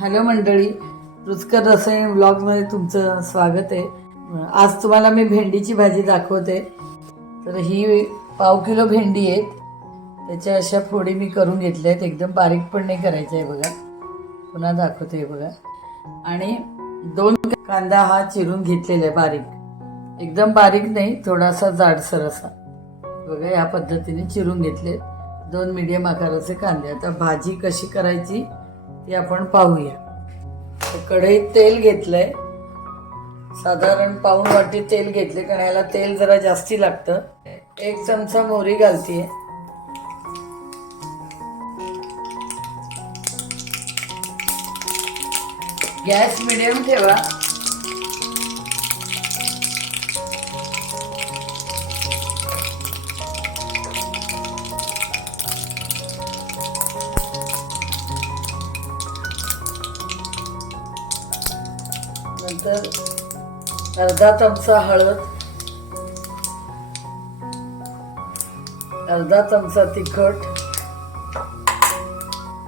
Hello मंडळी रुचकर रसायन ब्लॉगमध्ये तुमचं स्वागत आहे. आज तुम्हाला मी भेंडीची भाजी दाखवते. तर ही पाव किलो भेंडी आहेत त्याच्या अशा फोडी मी करून घेतल्या आहेत. एकदम बारीक पण नाही करायचं आहे बघा. पुन्हा दाखवते आहे बघा. आणि दोन कांदा हा चिरून घेतलेला आहे बारीक. एकदम बारीक नाही थोडासा जाडसर असा. बघा या पद्धतीने चिरून घेतले. दोन मीडियम आकाराचे कांदे. आता भाजी कशी करायची? ती आपण पाहूया. कढईत तेल घेतलंय. साधारण पाऊण वाटी तेल घेतले कारण याला तेल जरा जास्ती लागतं. एक चमचा मोहरी घालतीये. गॅस मिडियम ठेवा. नंतर अर्धा चमचा हळद अर्धा चमचा तिखट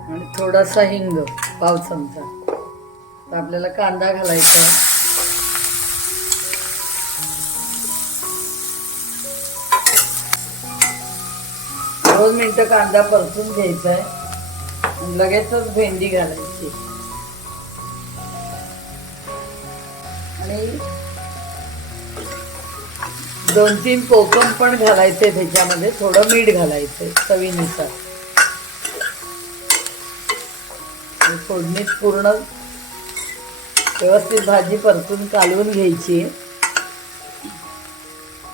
आणि थोडासा हिंग पाव चमचा. तर आपल्याला कांदा घालायचा दोन मिनटं कांदा परतून घ्यायचा आहे लगेचच भेंडी घालायची. आणि दोन तीन कोकम पण घालायचे त्याच्यामध्ये थोडं मीठ घालायचं चवीनुसार. फोडणीत पूर्ण व्यवस्थित भाजी परतून कालवून घ्यायची.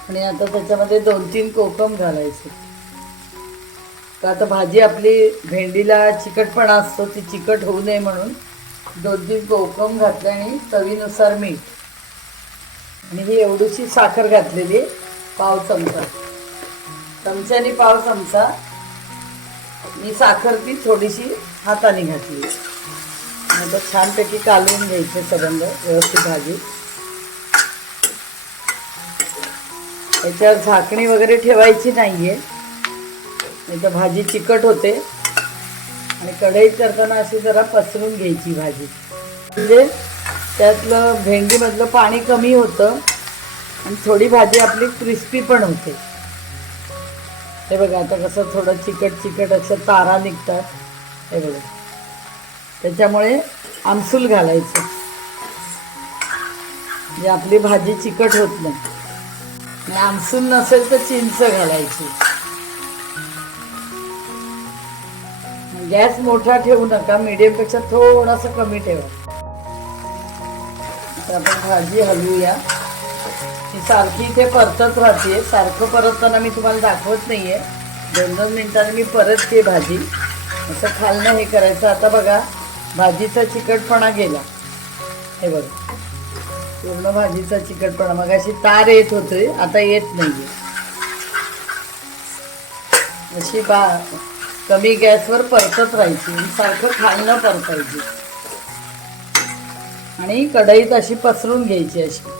आणि आता त्याच्यामध्ये दोन तीन कोकम घालायचे. तर आता भाजी आपली भेंडीला चिकटपणा असतो ती चिकट होऊ नये म्हणून दोन तीन कोकम घातले आणि चवीनुसार मीठ. आणि ही एवढीशी साखर घातलेली पाव चमचा. चमच्याने पाव चमचा. मी साखर ती थोडीशी हाताने घातली. नंतर छानपैकी कालवून घ्यायचे सबंध व्यवस्थित भाजी. याच्यावर झाकणी वगैरे ठेवायची नाहीये. नाही तर भाजी चिकट होते. आणि कढईत करताना अशी जरा पसरून घ्यायची भाजी. म्हणजे त्यातलं भेंडीमधलं पाणी कमी होतं आणि थोडी भाजी आपली क्रिस्पी पण होते. हे बघा आता कसं थोडं चिकट चिकट असं तारा निघतात. हे बघा. त्याच्यामुळे आमसूल घालायचं. म्हणजे आपली भाजी चिकट होत नाही. आमसूल नसेल तर चिंच घालायची. गॅस मोठा ठेवू नका मीडियमपेक्षा थोडासा कमी ठेवा. तर आपण भाजी हलवूया. ही सारखी इथे परतत राहते. सारखं परतताना मी तुम्हाला दाखवत नाहीये. दोन दोन मिनिटांनी मी परतते भाजी. असं खालणं हे करायचं. आता बघा भाजीचा चिकटपणा गेला. हे बघा. पूर्ण भाजीचा चिकटपणा. मग अशी तार येत होते. आता येत नाहीये. अशी बा कमी गॅसवर परतत राहायची. सारखं खालणं परतायची. आणि कढईत अशी पसरून घ्यायची अशी.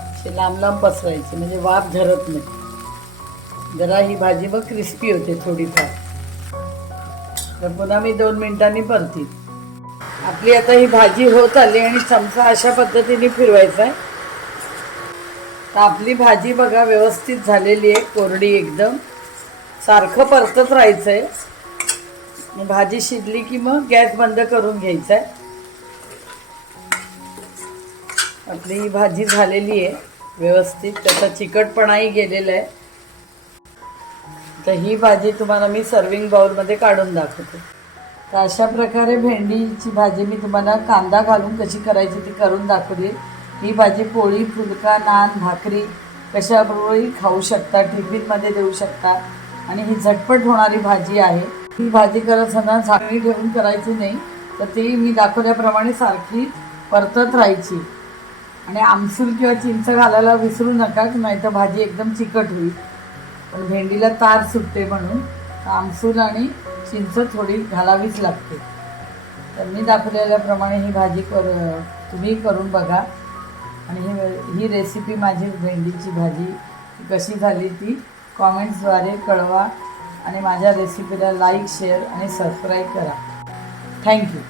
अशी लांब लांब पसरायची म्हणजे वाफ धरत नाही. जरा ही भाजी मग क्रिस्पी होते थोडीफार. तर पुन्हा मी दोन मिनिटांनी परती आपली आता ही भाजी होत आली आणि चमचा अशा पद्धतीने फिरवायचा आहे. तर आपली भाजी बघा व्यवस्थित झालेली आहे कोरडी एकदम. सारखं परतत राहायचं आहे भाजी शिजली की मग गॅस बंद करून घ्यायचा आहे. आपली ही भाजी झालेली आहे व्यवस्थित. त्याचा चिकटपणाही गेलेला आहे. तर ही भाजी तुम्हाला मी सर्विंग बाउलमध्ये काढून दाखवते. तर अशा प्रकारे भेंडीची भाजी मी तुम्हाला कांदा घालून कशी करायची ती करून दाखवली ही भाजी पोळी फुलका नान भाकरी कशाबरोबरही खाऊ शकता टिफिनमध्ये देऊ शकता. आणि ही झटपट होणारी भाजी आहे. ही भाजी करत असताना झाकणी ठेवून करायची नाही. तर ती मी दाखवल्याप्रमाणे सारखी परतत राहायची. आणि आमसूल किंवा चिंच घालायला विसरू नका नाही तर भाजी एकदम चिकट होईल. पण भेंडीला तार सुटते म्हणून आमसूल आणि चिंच थोडी घालावीच लागते. तर मी दाखवलेल्याप्रमाणे ही भाजी कर तुम्ही करून बघा. आणि ही ही रेसिपी माझी भेंडीची भाजी कशी झाली ती कॉमेंट्सद्वारे कळवा. आणि माझ्या रेसिपीला लाईक शेअर आणि सबस्क्राईब करा. Thank you